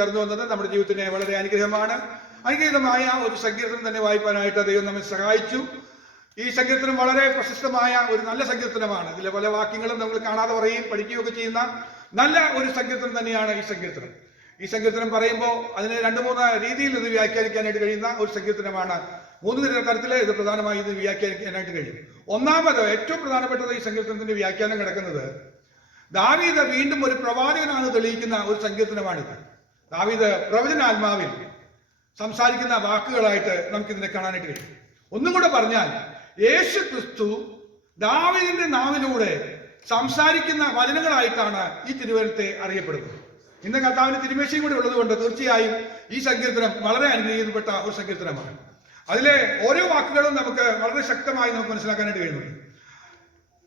ചേർന്ന് വന്നത് നമ്മുടെ ജീവിതത്തിന് വളരെ അനുഗ്രഹമാണ്. അനുഗ്രഹമായ ഒരു സങ്കീർത്തനം തന്നെ വായിക്കാനായിട്ട് ദൈവം നമ്മെ സഹായിച്ചു. ഈ സങ്കീർത്തനം വളരെ പ്രശസ്തമായ ഒരു നല്ല സങ്കീർത്തനമാണ്. ഇതിലെ പല വാക്യങ്ങളും നമ്മൾ കാണാതെ പറയുകയും പഠിക്കുകയൊക്കെ ചെയ്യുന്ന നല്ല ഒരു സങ്കീർത്തനം തന്നെയാണ് ഈ സങ്കീർത്തനം. ഈ സങ്കീർത്തനം പറയുമ്പോൾ അതിനെ രണ്ട് മൂന്ന് രീതിയിൽ ഇത് വ്യാഖ്യാനിക്കാനായിട്ട് കഴിയുന്ന ഒരു സങ്കീർത്തനമാണ്. മൂന്ന് തര- തരത്തിൽ ഇത് പ്രധാനമായി ഇത് വ്യാഖ്യാനിക്കാനായിട്ട് കഴിയും. ഒന്നാമത് ഏറ്റവും പ്രധാനപ്പെട്ടത് ഈ സങ്കീർത്തനത്തിന്റെ വ്യാഖ്യാനം കിടക്കുന്നത് ദാവീദ് വീണ്ടും ഒരു പ്രവാചകനാണ് തെളിയിക്കുന്ന ഒരു സങ്കീർത്തനമാണിത്. ദാവീദ് പ്രവചനാത്മാവിൽ സംസാരിക്കുന്ന വാക്കുകളായിട്ട് നമുക്കിതിനെ കാണാനായിട്ട് കഴിയും. ഒന്നും കൂടെ പറഞ്ഞാൽ യേശു ക്രിസ്തു ദാവീദിന്റെ നാവിലൂടെ സംസാരിക്കുന്ന വചനങ്ങളായിട്ടാണ് ഈ തിരുവനത്തെ അറിയപ്പെടുന്നത്. ഇന്ന് കർത്താവിന് തിരുമേശയും കൂടി ഉള്ളതുകൊണ്ട് തീർച്ചയായും ഈ സങ്കീർത്തനം വളരെ അനുഗ്രഹീതപ്പെട്ട ഒരു സങ്കീർത്തനമാണ്. അതിലെ ഓരോ വാക്കുകളും നമുക്ക് വളരെ ശക്തമായി നമുക്ക് മനസ്സിലാക്കാനായിട്ട് കഴിയുന്നുണ്ട്.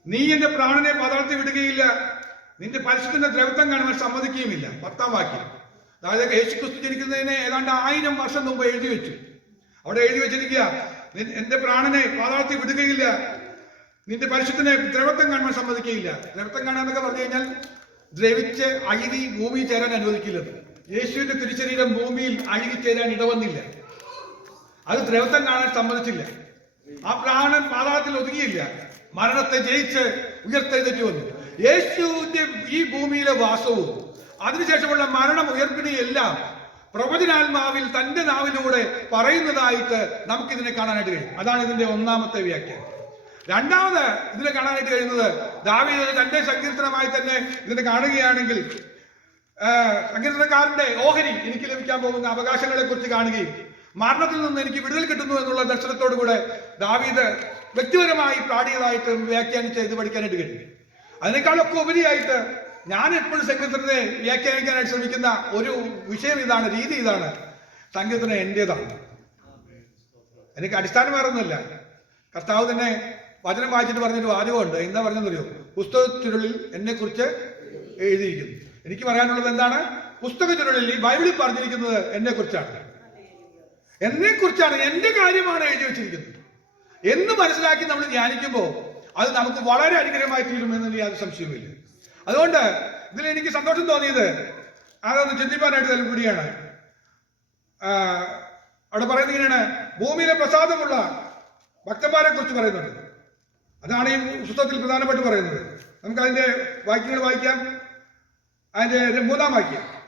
നീ എന്റെ പ്രാണനെ പതാളത്തിൽ വിടുകയില്ല. നിന്റെ പരിശുദ്ധന്റെ ദ്രവത്വം കാണുവാൻ സമ്മതിക്കുകയുമില്ല. പത്താം വാക്യം. അതായത് യേശു ക്രിസ്തു ജനിക്കുന്നതിന് ഏതാണ്ട് ആയിരം വർഷം മുമ്പ് എഴുതി വെച്ചു. അവിടെ എഴുതി വെച്ചിരിക്കുക "നിൻ- എന്റെ പ്രാണനെ പാതാളത്തിൽ വിടുകയില്ല. നിന്റെ പരിശുദ്ധനെ ദ്രവത്വം കാണാൻ സമ്മതിക്കുകയില്ല. ദ്രവത്വം കാണാന്നൊക്കെ പറഞ്ഞു കഴിഞ്ഞാൽ ദ്രവിച്ച് അഴുകി ഭൂമി ചേരാൻ അനുവദിക്കില്ലെന്ന് യേശുവിന്റെ തിരിശരീരം ഭൂമിയിൽ അഴുകി ചേരാൻ ഇടവന്നില്ല. അത് ദ്രവത്വം കാണാൻ സമ്മതിച്ചില്ല. ആ പ്രാണൻ പാതാളത്തിൽ ഒതുങ്ങിയില്ല. മരണത്തെ ജയിച്ച് ഉയർത്തെഴുന്നേറ്റ് വന്നു. യേശുവിന്റെ ഈ ഭൂമിയിലെ വാസവും അതിനുശേഷമുള്ള മരണം ഉയർപ്പിനെയെല്ലാം പ്രവചനാത്മാവിൽ തന്റെ നാവിലൂടെ പറയുന്നതായിട്ട് നമുക്കിതിനെ കാണാനായിട്ട് കഴിയും. അതാണ് ഇതിന്റെ ഒന്നാമത്തെ വ്യാഖ്യാനം. രണ്ടാമത് ഇതിനെ കാണാനായിട്ട് കഴിയുന്നത് ദാവീദ് തന്റെ സങ്കീർത്തനമായി തന്നെ ഇതിനെ കാണുകയാണെങ്കിൽ സങ്കീർത്തനക്കാരന്റെ ഓഹരി എനിക്ക് ലഭിക്കാൻ പോകുന്ന അവകാശങ്ങളെ കുറിച്ച് കാണുകയും മരണത്തിൽ നിന്ന് എനിക്ക് വിടുതൽ കിട്ടുന്നു എന്നുള്ള ദർശനത്തോടു കൂടെ ദാവീദ് വ്യക്തിപരമായി പാടിയതായിട്ട് വ്യാഖ്യാനിച്ച് ഇത് പഠിക്കാനായിട്ട് കഴിയും. അതിനേക്കാളൊക്കെ ഉപരിയായിട്ട് ഞാൻ എപ്പോഴും സംഗീതത്തിനെ വ്യാഖ്യാനിക്കാനായിട്ട് ശ്രമിക്കുന്ന ഒരു വിഷയം ഇതാണ് രീതി ഇതാണ്. സംഗീതത്തിന് എന്റേതാണ്. എനിക്ക് അടിസ്ഥാനം വേറൊന്നുമില്ല കർത്താവ് തന്നെ വചനം വായിച്ചിട്ട് പറഞ്ഞൊരു വാചകമുണ്ട്. എന്താ പറഞ്ഞെന്നറിയോ പുസ്തകത്തിനുള്ളിൽ എന്നെ കുറിച്ച് എഴുതിയിരിക്കുന്നു. എനിക്ക് പറയാനുള്ളത് എന്താണ്? പുസ്തകത്തിനുള്ളിൽ ഈ ബൈബിളിൽ പറഞ്ഞിരിക്കുന്നത് എന്നെ കുറിച്ചാണ് എന്നെ കുറിച്ചാണ് എന്റെ കാര്യമാണ് എഴുതി വെച്ചിരിക്കുന്നത്. എന്ന് മനസ്സിലാക്കി നമ്മൾ ധ്യാനിക്കുമ്പോൾ അത് നമുക്ക് വളരെ അനുഗ്രഹമായി തീരുമെന്ന് യാതൊരു സംശയവുമില്ല. അതുകൊണ്ട് ഇതിൽ എനിക്ക് സന്തോഷം തോന്നിയത് അതൊന്ന് ചിന്തിപ്പാനായിട്ട് തന്നെ കൂടിയാണ്. അവിടെ പറയുന്നത് ഇങ്ങനെയാണ്. ഭൂമിയിലെ പ്രസാദമുള്ള ഭക്തന്മാരെ കുറിച്ച് പറയുന്നുണ്ട്. അതാണ് ഈ പുസ്തകത്തിൽ പ്രധാനപ്പെട്ട് പറയുന്നത്. നമുക്ക് അതിന്റെ വാക്യങ്ങൾ വായിക്കാം. അതിന്റെ മൂന്നാം വാക്യം.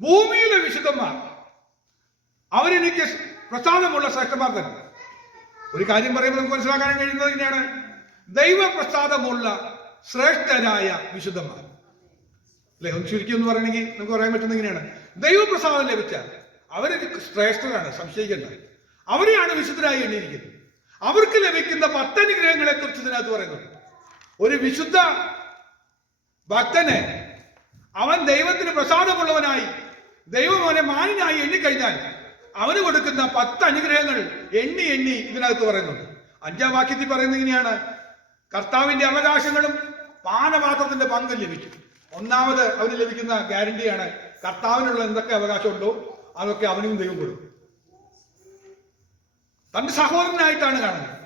ഭൂമിയിലെ വിശുദ്ധന്മാർ. അവരെനിക്ക് പ്രസാദമുള്ള ശ്രേഷ്ഠന്മാർ തന്നെ. ഒരു കാര്യം പറയുമ്പോൾ നമുക്ക് മനസ്സിലാക്കാൻ കഴിയുന്നത് ഇങ്ങനെയാണ്. ദൈവപ്രസാദമുള്ള ശ്രേഷ്ഠരായ വിശുദ്ധന്മാർ. അല്ലെ? ഒന്ന് ചുരുക്കി എന്ന് പറയണമെങ്കിൽ നമുക്ക് പറയാൻ പറ്റുന്ന ഇങ്ങനെയാണ്. ദൈവപ്രസാദം ലഭിച്ച അവരൊരു ശ്രേഷ്ഠരാണ് സംശയിക്കേണ്ട. അവരെയാണ് വിശുദ്ധരായി എണ്ണിയിരിക്കുന്നത്. അവർക്ക് ലഭിക്കുന്ന പത്തനുഗ്രഹങ്ങളെ കുറിച്ച് ഇതിനകത്ത് പറയുന്നുണ്ട്. ഒരു വിശുദ്ധ ഭക്തനെ അവൻ ദൈവത്തിന് പ്രസാദമുള്ളവനായി ദൈവം അവനെ മാനിനായി എണ്ണിക്കഴിഞ്ഞാൽ അവന് കൊടുക്കുന്ന പത്ത് അനുഗ്രഹങ്ങൾ എണ്ണി എണ്ണി ഇതിനകത്ത് പറയുന്നുണ്ട്. അഞ്ചാം വാക്യത്തിൽ പറയുന്നത് ഇങ്ങനെയാണ്. കർത്താവിന്റെ അവകാശങ്ങളും പാനപാത്രത്തിന്റെ പങ്കും ലഭിക്കും ഒന്നാമത് അവന് ലഭിക്കുന്ന ഗ്യാരണ്ടിയാണ് കർത്താവിനുള്ള എന്തൊക്കെ അവകാശമുണ്ടോ അതൊക്കെ അവനും ദൈവം കൊടുക്കും. തന്റെ സഹോദരനായിട്ടാണ് കാണുന്നത്.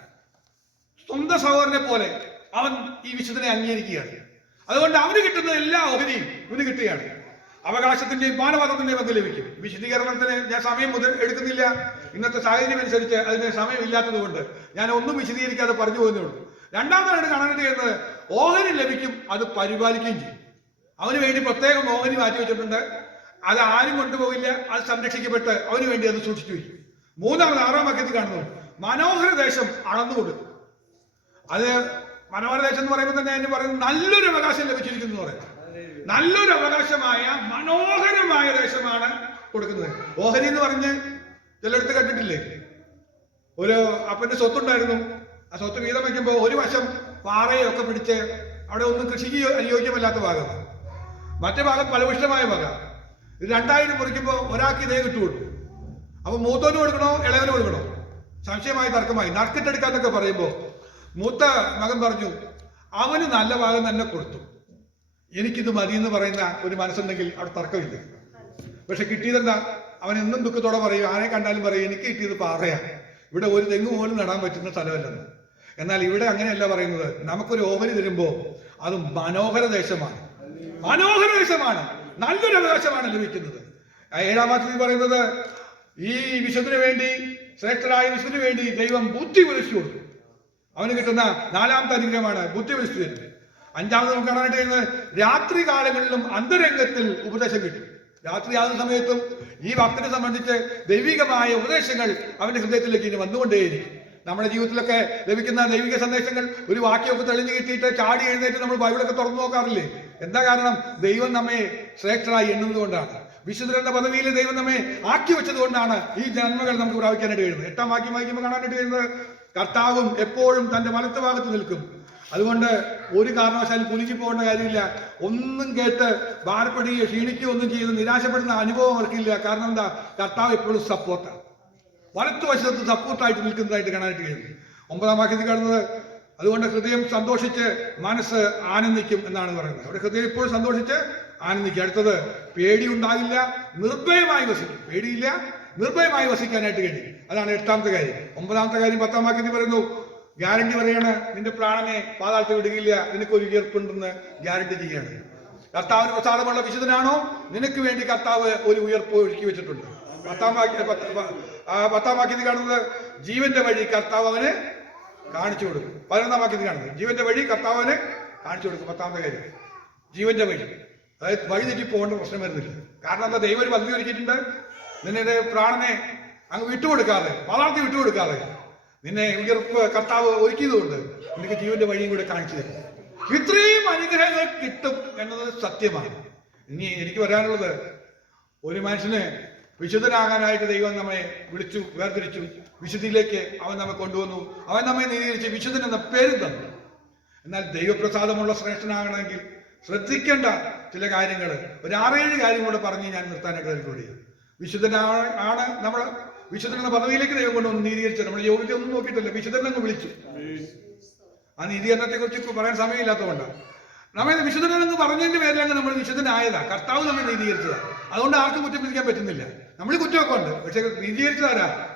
സ്വന്തം സഹോദരനെ പോലെ അവൻ ഈ വിശുദ്ധനെ അംഗീകരിക്കുകയാണ്. അതുകൊണ്ട് അവന് കിട്ടുന്ന എല്ലാ ഓഹരിയും ഇവന് കിട്ടുകയാണ്. അവകാശത്തിന്റെയും പാനപാത്രത്തിന്റെയും പങ്ക് ലഭിക്കും. വിശദീകരണത്തിന് ഞാൻ സമയം മുതൽ എടുക്കുന്നില്ല. ഇന്നത്തെ സാഹചര്യം അനുസരിച്ച് അതിന് സമയമില്ലാത്തത് കൊണ്ട് ഞാൻ ഒന്നും വിശദീകരിക്കാതെ പറഞ്ഞു പോകുന്നേ ഉള്ളൂ. രണ്ടാമതാണ് കാണാനായിട്ട് ചെയ്യുന്നത് ഓഹരി ലഭിക്കും അത് പരിപാലിക്കുകയും ചെയ്യും. അവന് വേണ്ടി പ്രത്യേകം ഓഹരി മാറ്റി വെച്ചിട്ടുണ്ട്. അത് ആരും കൊണ്ടുപോകില്ല അത് സംരക്ഷിക്കപ്പെട്ട് അവന് വേണ്ടി അത് സൂക്ഷിച്ചു വയ്ക്കും. മൂന്നാമത് ആറാം വാക്യത്തിൽ കാണുന്നു മനോഹര ദേശം അളന്നു കൊടുക്കും അത് മനോഹര ദേശം എന്ന് പറയുമ്പോൾ തന്നെ അതിന് പറയുന്നത് നല്ലൊരു അവകാശം ലഭിച്ചിരിക്കുന്നു എന്ന് പറയും നല്ലൊരു അവകാശമായ മനോഹരമായ ദേശമാണ് കൊടുക്കുന്നത്. ഓഹരി എന്ന് പറഞ്ഞ് ചിലയിടത്ത് കണ്ടിട്ടില്ലേ? ഒരു അപ്പന്റെ സ്വത്തുണ്ടായിരുന്നു. ആ സ്വത്ത് വീതം വയ്ക്കുമ്പോൾ ഒരു വശം പാറയൊക്കെ പിടിച്ച് അവിടെ ഒന്നും കൃഷിക്ക് അനുയോജ്യമല്ലാത്ത ഭാഗം. മറ്റേ ഭാഗം ഫലപുഷ്ടമായ ഭാഗം. ഇത് രണ്ടായിരം മുറിക്കുമ്പോൾ ഒരാൾക്ക് ഇതേ കിട്ടുള്ളൂ. അപ്പൊ മൂത്തോന് കൊടുക്കണോ ഇളവന് കൊടുക്കണോ? സംശയമായി തർക്കമായി. നറുക്കിട്ടെടുക്കാന്നൊക്കെ പറയുമ്പോൾ മൂത്ത മകൻ പറഞ്ഞു അവന് നല്ല ഭാഗം തന്നെ കൊടുത്തു. എനിക്കിത് മതി എന്ന് പറയുന്ന ഒരു മനസ്സുണ്ടെങ്കിൽ അവിടെ തർക്കമില്ല. പക്ഷെ കിട്ടിയതെന്താ? അവൻ എന്നും ദുഃഖത്തോടെ പറയും ആരെ കണ്ടാലും പറയും എനിക്ക് കിട്ടിയത് പാറയാ. ഇവിടെ ഒരു തെങ്ങ് പോലും നടാൻ പറ്റുന്ന സ്ഥലമല്ലെന്ന്. എന്നാൽ ഇവിടെ അങ്ങനെയല്ല പറയുന്നത്. നമുക്കൊരു ഓഹരി തരുമ്പോൾ അത് മനോഹര ദേശമാണ്. മനോഹര ദേശമാണ്. നല്ലൊരു അവകാശമാണ് ലഭിക്കുന്നത്. ഏഴാം വാക്യത്തിൽ പറയുന്നത് ഈ വിശുദ്ധിന് വേണ്ടി ശ്രേഷ്ഠരായ വിശുദ്ധിന് വേണ്ടി ദൈവം ബുദ്ധി വിളിച്ചു കൊടുത്തു. അവന് കിട്ടുന്ന നാലാമത്തെ അനുഗ്രഹമാണ് ബുദ്ധി വിളിച്ചു തരുന്നത് അഞ്ചാമത് നമുക്ക് കാണാനായിട്ട് കഴിയുന്നത് രാത്രി കാലങ്ങളിലും അന്തരംഗത്തിൽ ഉപദേശം കിട്ടും. രാത്രി ആകുന്ന സമയത്തും ഈ ഭക്തനെ സംബന്ധിച്ച് ദൈവികമായ ഉപദേശങ്ങൾ അവന്റെ ഹൃദയത്തിലേക്ക് ഇനി വന്നുകൊണ്ടേയിരിക്കും. നമ്മുടെ ജീവിതത്തിലൊക്കെ ലഭിക്കുന്ന ദൈവിക സന്ദേശങ്ങൾ ഒരു വാക്യമൊക്കെ തെളിഞ്ഞു കിട്ടിയിട്ട് ചാടി എഴുന്നേറ്റ് നമ്മൾ ബൈബിളൊക്കെ തുറന്നു നോക്കാറില്ലേ? എന്താ കാരണം? ദൈവം നമ്മെ ശ്രേഷ്ഠരായി എണ്ണുന്നത് കൊണ്ടാണ് വിശുദ്ധരെന്ന പദവിയിൽ ദൈവം നമ്മെ ആക്കി വെച്ചത് കൊണ്ടാണ് ഈ ജന്മകൾ നമുക്ക് പ്രാപിക്കാനായിട്ട് കഴിയുന്നത്. എട്ടാം വാക്യം വായിക്കുമ്പോൾ കാണാനായിട്ട് കഴിയുന്നത് കർത്താവും എപ്പോഴും തന്റെ വലത്ത് ഭാഗത്ത് നിൽക്കും. അതുകൊണ്ട് ഒരു കാരണവശാലും കുലുങ്ങി പോകേണ്ട കാര്യമില്ല. ഒന്നും കേട്ട് ഭാരപ്പെടുകയോ ക്ഷീണിക്കുകയോ ഒന്നും ചെയ്ത് നിരാശപ്പെടുന്ന അനുഭവം അവർക്കില്ല. കാരണം എന്താ? കർത്താവ് എപ്പോഴും സപ്പോർട്ടാണ് വലത്തുവശത്ത് സപ്പോർട്ടായിട്ട് നിൽക്കുന്നതായിട്ട് കാണാനായിട്ട് കഴിയുന്നു. ഒമ്പതാം വാക്യത്തിൽ കാണുന്നത് അതുകൊണ്ട് ഹൃദയം സന്തോഷിച്ച് മനസ്സ് ആനന്ദിക്കും എന്നാണ് പറയുന്നത്. അവിടെ ഹൃദയം എപ്പോഴും സന്തോഷിച്ച് ആനന്ദിക്കും. അടുത്തത് പേടി ഉണ്ടാകില്ല നിർഭയമായി വസിക്കും. പേടിയില്ല നിർഭയമായി വസിക്കാനായിട്ട് കഴിയും. അതാണ് എട്ടാമത്തെ കാര്യം. ഒമ്പതാമത്തെ കാര്യം പത്താം വാക്യത്തിൽ പറയുന്നു ഗ്യാരണ്ടി പറയാണ് നിന്റെ പ്രാണനെ പാതാളത്തിൽ വിടുകയില്ല നിനക്ക് ഒരു ഉയർപ്പുണ്ടെന്ന് ഗ്യാരണ്ടി ചെയ്യാണ് കർത്താവിന് പ്രസാദമുള്ള വിശുദ്ധനാണോ? നിനക്ക് വേണ്ടി കർത്താവ് ഒരു ഉയർപ്പ് ഒരുക്കി വെച്ചിട്ടുണ്ട്. പത്താം വാക്യ പത്താം വാക്യത്തിൽ കാണുന്നത് ജീവന്റെ വഴി കർത്താവ് അവന് കാണിച്ചു കൊടുക്കും. പതിനൊന്നാം വാക്യത്തിൽ കാണുന്നത് ജീവന്റെ വഴി കർത്താവ് അവന് കാണിച്ചു കൊടുക്കും. പത്താമത്തെ കാര്യം ജീവന്റെ വഴി. അതായത് വഴി തെറ്റി പോകേണ്ട പ്രശ്നം വരുന്നില്ല. കാരണം എന്താ ദൈവം ഒരു പദ്ധതി ഒരുക്കിയിട്ടുണ്ട് നിന്നെ പ്രാണനെ അങ്ങ് വിട്ടുകൊടുക്കാതെ വളർത്തി വിട്ടുകൊടുക്കാതെ നിന്നെ ഉയർപ്പ് കർത്താവ് ഒരുക്കിയതുകൊണ്ട് നിനക്ക് ജീവന്റെ വഴിയും കൂടെ കാണിച്ചു തരും. ഇത്രയും അനുഗ്രഹങ്ങൾ കിട്ടും എന്നത് സത്യമാണ്. ഇനി എനിക്ക് പറയാനുള്ളത് ഒരു മനുഷ്യന് വിശുദ്ധനാകാനായിട്ട് ദൈവം നമ്മെ വിളിച്ചു വേർതിരിച്ചു. വിശുദ്ധിയിലേക്ക് അവൻ നമ്മെ കൊണ്ടുവന്നു. അവൻ നമ്മെ നീതീകരിച്ച് വിശുദ്ധൻ എന്ന പേരും തന്നു. എന്നാൽ ദൈവപ്രസാദമുള്ള ശ്രേഷ്ഠനാകണമെങ്കിൽ ശ്രദ്ധിക്കേണ്ട ചില കാര്യങ്ങൾ ഒരു ആറേഴ് കാര്യം കൂടെ പറഞ്ഞ് ഞാൻ നിർത്താനായിട്ട് കൂടി വിശുദ്ധനാണ് ആണ് നമ്മൾ വിശുദ്ധൻ എന്ന പദവിയിലേക്ക് ദൈവം കൊണ്ടുവന്ന് നീതീകരിച്ചു. നമ്മുടെ യോഗ്യത ഒന്നും നോക്കിയിട്ടില്ല. വിശുദ്ധൻ അങ്ങ് വിളിച്ചു. ആ നീതീകരണത്തെ കുറിച്ച് പറയാൻ സമയമില്ലാത്തതുകൊണ്ടാണ് നമ്മെ വിശുദ്ധനെന്ന് പറഞ്ഞതിന്റെ പേരിലാണ് നമ്മൾ വിശുദ്ധനായതാ. കർത്താവ് നമ്മെ നീതീകരിച്ചതാ. അതുകൊണ്ട് ആർക്കും കുറ്റപ്പെടുത്തിക്കാൻ പറ്റുന്നില്ല. നമ്മൾ കുറ്റമൊക്കെ ഉണ്ട് പക്ഷെ നീതീകരിച്ചതാരാ?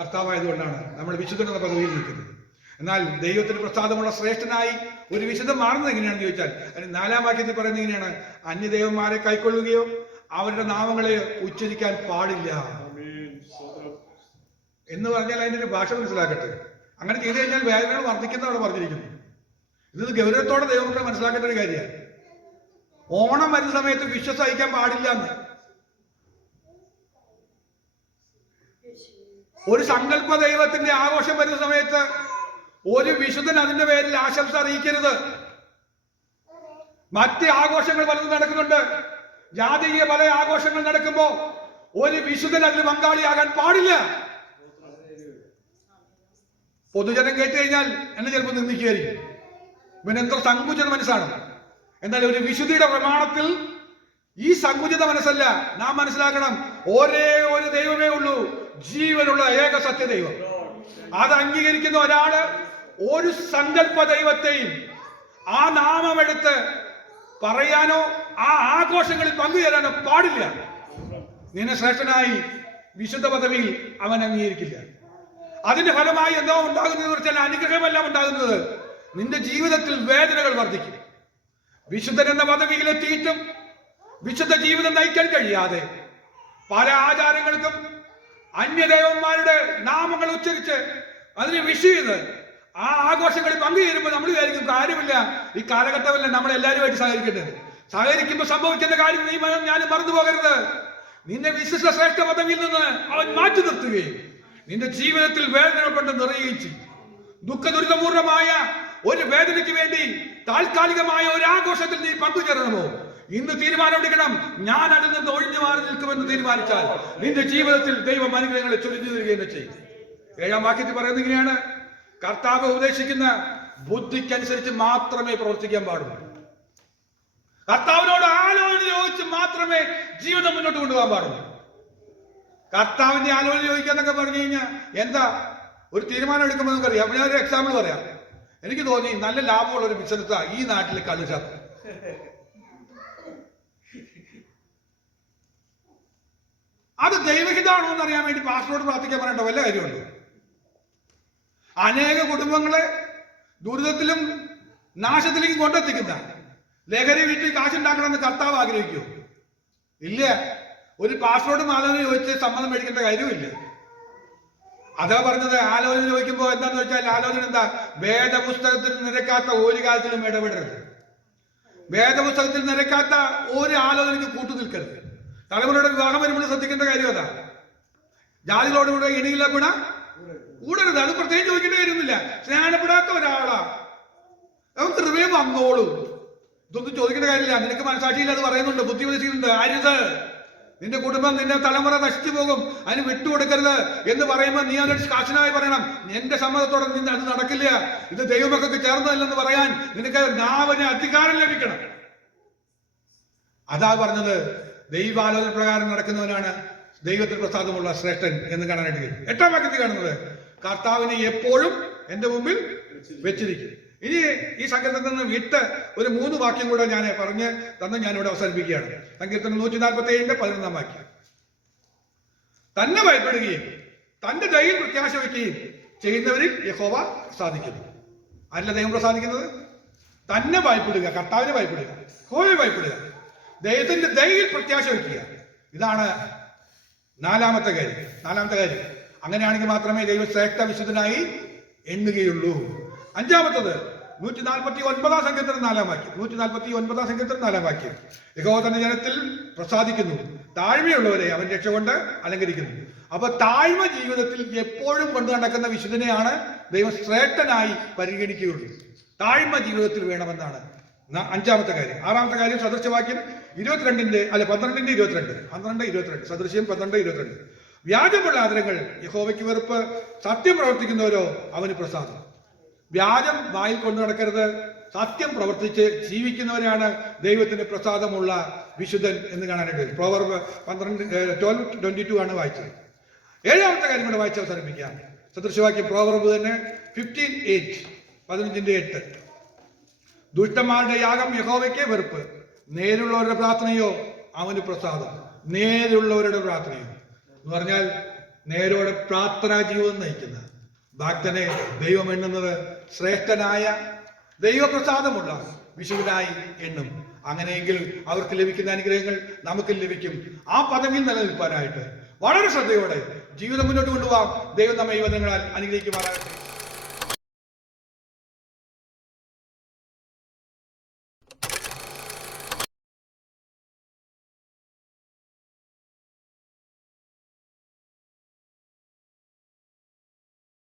കർത്താവായതുകൊണ്ടാണ് നമ്മൾ വിശുദ്ധൻ എന്ന പദവിയിൽ നിൽക്കുന്നത്. എന്നാൽ ദൈവത്തിന് പ്രസാദമുള്ള ശ്രേഷ്ഠനായി ഒരു വിശുദ്ധം മാറുന്നത് എങ്ങനെയാണെന്ന് ചോദിച്ചാൽ അതിന് നാലാം വാക്യത്തിൽ പറയുന്നത് എങ്ങനെയാണ്? അന്യദേവന്മാരെ കൈക്കൊള്ളുകയോ അവരുടെ നാമങ്ങളെ ഉച്ചരിക്കാൻ പാടില്ല. എന്ന് പറഞ്ഞാൽ അതിന്റെ ഒരു ഭാഷ മനസ്സിലാക്കട്ടെ. അങ്ങനെ ചെയ്തു കഴിഞ്ഞാൽ വേദനകൾ വർദ്ധിക്കുന്നതാണ് പറഞ്ഞിരിക്കുന്നത് ഇത് ഗൗരവത്തോടെ ദൈവമക്കളെ മനസ്സിലാക്കേണ്ട ഒരു കാര്യമാണ്. ഓണം വരുന്ന സമയത്ത് വിശ്വസഹിക്കാൻ പാടില്ല എന്ന്. ഒരു സങ്കല്പ ദൈവത്തിന്റെ ആഘോഷം വരുന്ന സമയത്ത് ഒരു വിശുദ്ധൻ അതിന്റെ പേരിൽ ആശംസ അറിയിക്കരുത്. മറ്റ് ആഘോഷങ്ങൾ പലതും നടക്കുന്നുണ്ട്. ജാതീയ പല ആഘോഷങ്ങൾ നടക്കുമ്പോൾ ഒരു വിശുദ്ധൻ അതിൽ പങ്കാളിയാകാൻ പാടില്ല. പൊതുജനം കേട്ട് കഴിഞ്ഞാൽ എന്നെ ചിലപ്പോൾ നിന്ദിക്കുകയായിരിക്കും പിന്നെ എത്ര സങ്കുചിത മനസ്സാണ്. എന്നാൽ ഒരു വിശുദ്ധിയുടെ പ്രമാണത്തിൽ ഈ സങ്കുചിത മനസ്സല്ല നാം മനസ്സിലാക്കണം ഒരേ ഒരു ദൈവമേ ഉള്ളൂ ജീവനുള്ള ഏക സത്യദൈവം. അത് അംഗീകരിക്കുന്ന ഒരാൾ ഒരു സങ്കല്പ ദൈവത്തെയും ആ നാമം എടുത്ത് പറയാനോ ആ ആഘോഷങ്ങളിൽ പങ്കുചേരാനോ പാടില്ല. നിന്നെ ശ്രേഷ്ഠനായി വിശുദ്ധ പദവിയിൽ അവൻ അംഗീകരിക്കില്ല. അതിന്റെ ഫലമായി എന്തോ ഉണ്ടാകുന്നത് വെച്ചാൽ അനുഗ്രഹമെല്ലാം ഉണ്ടാകുന്നത്. നിന്റെ ജീവിതത്തിൽ വേദനകൾ വർദ്ധിക്കും. വിശുദ്ധൻ എന്ന പദവിയിലെത്തിയിട്ടും വിശുദ്ധ ജീവിതം നയിക്കാൻ കഴിയാതെ പല ആചാരങ്ങൾക്കും അന്യദേവന്മാരുടെ നാമങ്ങൾ ഉച്ചരിച്ച് അതിനെ വിഷ് ആ ആഘോഷങ്ങളിൽ പങ്കുചേരുമ്പോൾ നമ്മൾ വിചാരിക്കും കാര്യമില്ല ഈ കാലഘട്ടമല്ല നമ്മൾ എല്ലാവരുമായിട്ട് സഹകരിക്കേണ്ടത്. സഹകരിക്കുമ്പോൾ സംഭവിക്കുന്ന കാര്യം നീ ഞാൻ മറന്നു പോകരുത്. നിന്നെ വിശിഷ്ട ശ്രേഷ്ഠ പദവിയിൽ നിന്ന് അവൻ മാറ്റി നിർത്തുകയും നിന്റെ ജീവിതത്തിൽ വേദന കൊണ്ട് നിറയുകയും ചെയ്യും. ദുഃഖ ദുരിതപൂർണമായ ഒരു വേദനയ്ക്ക് വേണ്ടി താൽക്കാലികമായ ഒരു ആഘോഷത്തിൽ നീ പങ്കുചേരണമോ ഇന്ന് തീരുമാനമെടുക്കണം. ഞാൻ അതിൽ നിന്ന് ഒഴിഞ്ഞു മാറി നിൽക്കുമെന്ന് തീരുമാനിച്ചാൽ നിന്റെ ജീവിതത്തിൽ ദൈവം അനുഗ്രഹങ്ങളെ ചൊരിഞ്ഞു തരികയും ചെയ്യും. ഏഴാം വാക്യത്തിൽ പറയുന്നത് ഇങ്ങനെയാണ്. കർത്താവ് ഉപദേശിക്കുന്ന ബുദ്ധിക്കനുസരിച്ച് മാത്രമേ പ്രവർത്തിക്കാൻ പാടുള്ളൂ. കർത്താവിനോട് ആലോചന ചോദിച്ച് മാത്രമേ ജീവിതം മുന്നോട്ട് കൊണ്ടുപോകാൻ പാടുള്ളൂ. കർത്താവിന്റെ ആലോചന ചോദിക്കാന്നൊക്കെ പറഞ്ഞു കഴിഞ്ഞാൽ എന്താ? ഒരു തീരുമാനം എടുക്കുമ്പോൾ നമുക്കറിയാം. ഞാൻ ഒരു എക്സാമ്പിൾ പറയാം. എനിക്ക് തോന്നി നല്ല ലാഭമുള്ള ഒരു ബിസിനസ്സാ ഈ നാട്ടിലെ കള്ള് ഷാപ്പ്. അത് ദൈവഹിതാണോ എന്ന് അറിയാൻ വേണ്ടി പാസ്പോർട്ട് പ്രാർത്ഥിക്കാൻ പറയേണ്ട വല്ല കാര്യമുണ്ട്? അനേക കുടുംബങ്ങളെ ദുരിതത്തിലും നാശത്തിലേക്ക് കൊണ്ടെത്തിക്കുന്ന ലഹരി വീട്ടിൽ കാശുണ്ടാക്കണമെന്ന് കർത്താവ് ആഗ്രഹിക്കുമോ ഇല്ല. ഒരു പാസ്പോർട്ട് മാലോചന ചോദിച്ച് സമ്മതം മേടിക്കേണ്ട കാര്യമില്ല അതാ പറഞ്ഞത് ആലോചന ചോദിക്കുമ്പോൾ എന്താന്ന് വെച്ചാൽ ആലോചന എന്താ? വേദപുസ്തകത്തിൽ നിരക്കാത്ത ഒരു കാര്യത്തിലും ഇടപെടരുത്. വേദപുസ്തകത്തിൽ നിരക്കാത്ത ഒരു ആലോചനയ്ക്ക് കൂട്ടു നിൽക്കരുത്. തലമുറയുടെ വിവാഹം വരുമ്പോൾ ശ്രദ്ധിക്കേണ്ട കാര്യം അതാ. ജാതികളോടുകൂടെ ഇണിയില്ല ഗുണ കൂടരുത്. അത് പ്രത്യേകം ചോദിക്കേണ്ട കാര്യമൊന്നുമില്ല. സ്നേഹപ്പെടാത്ത ഒരാളാ. നമുക്ക് ഹൃദയം വന്നോളും. ഇതൊന്നും ചോദിക്കേണ്ട കാര്യമില്ല. നിനക്ക് മനസ്സാക്ഷിയില്ല അത് പറയുന്നുണ്ട്. ബുദ്ധി ഉപദേശിക്കുന്നുണ്ട് ആരുത് നിന്റെ കുടുംബം നിന്റെ തലമുറ നശിച്ചു പോകും. അതിന് വിട്ടുകൊടുക്കരുത് എന്ന് പറയുമ്പോൾ നീ അതിന് കാശനായി പറയണം. എന്റെ സമ്മതത്തോടെ നിന്റെ അത് നടക്കില്ല. ഇത് ദൈവമക്കൾക്ക് ചേർന്നതല്ലെന്ന് പറയാൻ നിനക്ക് നാവിന് അധികാരം ലഭിക്കണം. അതാ പറഞ്ഞത് ദൈവാലോചന പ്രകാരം നടക്കുന്നവനാണ് ദൈവത്തിന് പ്രസാദമുള്ള ശ്രേഷ്ഠൻ എന്ന് കാണാനായിട്ട് എട്ടാം വാക്യത്തിൽ കാണുന്നത് കർത്താവിനെ എപ്പോഴും എന്റെ മുമ്പിൽ വെച്ചിരിക്കും. ഇനി ഈ സങ്കീർത്തനത്തിൽ നിന്ന് വിട്ട് ഒരു മൂന്ന് വാക്യം കൂടെ ഞാൻ പറഞ്ഞ് തന്നെ ഞാൻ ഇവിടെ അവസാനിപ്പിക്കുകയാണ്. സങ്കീർത്തനം നൂറ്റി നാൽപ്പത്തി ഏഴിന്റെ പതിനൊന്നാം വാക്യം. തന്നെ ഭയപ്പെടുകയും തന്റെ ദൈവം പ്രത്യാശ വയ്ക്കുകയും ചെയ്യുന്നവരിൽ യഹോവ സാധിക്കുന്നു അല്ല ദൈവം പ്രസാദിക്കുന്നത്? തന്നെ ഭയപ്പെടുക കർത്താവിനെ ഭയപ്പെടുക ഹോയെ ഭയപ്പെടുക ദൈവത്തിന്റെ ദൈവത്തിൽ പ്രത്യാശ വയ്ക്കുക ഇതാണ് നാലാമത്തെ കാര്യം നാലാമത്തെ കാര്യം. അങ്ങനെയാണെങ്കിൽ മാത്രമേ ദൈവം ശ്രേഷ്ഠ വിശുദ്ധനായി എണ്ണുകയുള്ളൂ. അഞ്ചാമത്തത് നൂറ്റി നാൽപ്പത്തി ഒൻപതാം സംഘത്തിന് നാലാം വാക്യം. നൂറ്റി നാൽപ്പത്തി ഒൻപതാം സംഘത്തിന് നാലാം വാക്യം. തന്റെ ജനത്തിൽ പ്രസാദിക്കുന്നു. താഴ്മയുള്ളവരെ അവൻ രക്ഷ കൊണ്ട് അലങ്കരിക്കുന്നു. അപ്പൊ താഴ്മ ജീവിതത്തിൽ എപ്പോഴും കൊണ്ടു നടക്കുന്ന വിശുദ്ധനെയാണ് ദൈവം ശ്രേഷ്ഠനായി പരിഗണിക്കുകയുള്ളൂ. താഴ്മ ജീവിതത്തിൽ വേണമെന്നാണ്. അഞ്ചാമത്തെ കാര്യം. ആറാമത്തെ കാര്യം സദൃശവാക്യം ഇരുപത്തിരണ്ടിന്റെ അല്ല പന്ത്രണ്ടിന്റെ ഇരുപത്തിരണ്ട്. പന്ത്രണ്ട് ഇരുപത്തിരണ്ട്. സദൃശ്യം പന്ത്രണ്ട് ഇരുപത്തിരണ്ട്. വ്യാജമുള്ള ആദരങ്ങൾ യഹോവയ്ക്ക് വെറുപ്പ് സത്യം പ്രവർത്തിക്കുന്നവരോ അവന് പ്രസാദം. വ്യാജം വായിൽ കൊണ്ടു നടക്കരുത്. സത്യം പ്രവർത്തിച്ച് ജീവിക്കുന്നവരാണ് ദൈവത്തിന്റെ പ്രസാദമുള്ള വിശുദ്ധൻ എന്ന് കാണാനായിട്ട് പ്രോവർബ് പന്ത്രണ്ട് ട്വൽവ് ട്വന്റി ടു ആണ് വായിച്ചത്. ഏഴാമത്തെ കാര്യം കൂടെ വായിച്ച് അവസാനിപ്പിക്കാം. സദൃശവാക്യം പ്രോവർബ് തന്നെ ഫിഫ്റ്റീൻ എയ്റ്റ് പതിനഞ്ചിന്റെ എട്ട്. ദുഷ്ടന്മാരുടെ യാഗം യഹോവയ്ക്ക് വെറുപ്പ്. നേരുള്ളവരുടെ പ്രാർത്ഥനയോ അവന് പ്രസാദം. നേരുള്ളവരുടെ പ്രാർത്ഥനയോ. എന്ന് പറഞ്ഞാൽ നേരോടെ പ്രാർത്ഥനാ ജീവിതം നയിക്കുന്ന. ഭക്തനെ ദൈവം എണ്ണുന്നത് ശ്രേഷ്ഠനായ ദൈവപ്രസാദമുള്ള വിശുദ്ധനായി എണ്ണും അങ്ങനെയെങ്കിൽ അവർക്ക് ലഭിക്കുന്ന അനുഗ്രഹങ്ങൾ നമുക്ക് ലഭിക്കും. ആ പദവിയിൽ നിലനിൽപ്പാനായിട്ട് വളരെ ശ്രദ്ധയോടെ ജീവിതം മുന്നോട്ട് കൊണ്ടുപോകാം ദൈവം നമ്മെ ഈ വചനങ്ങളാൽ അനുഗ്രഹിക്കുമാറാകട്ടെ.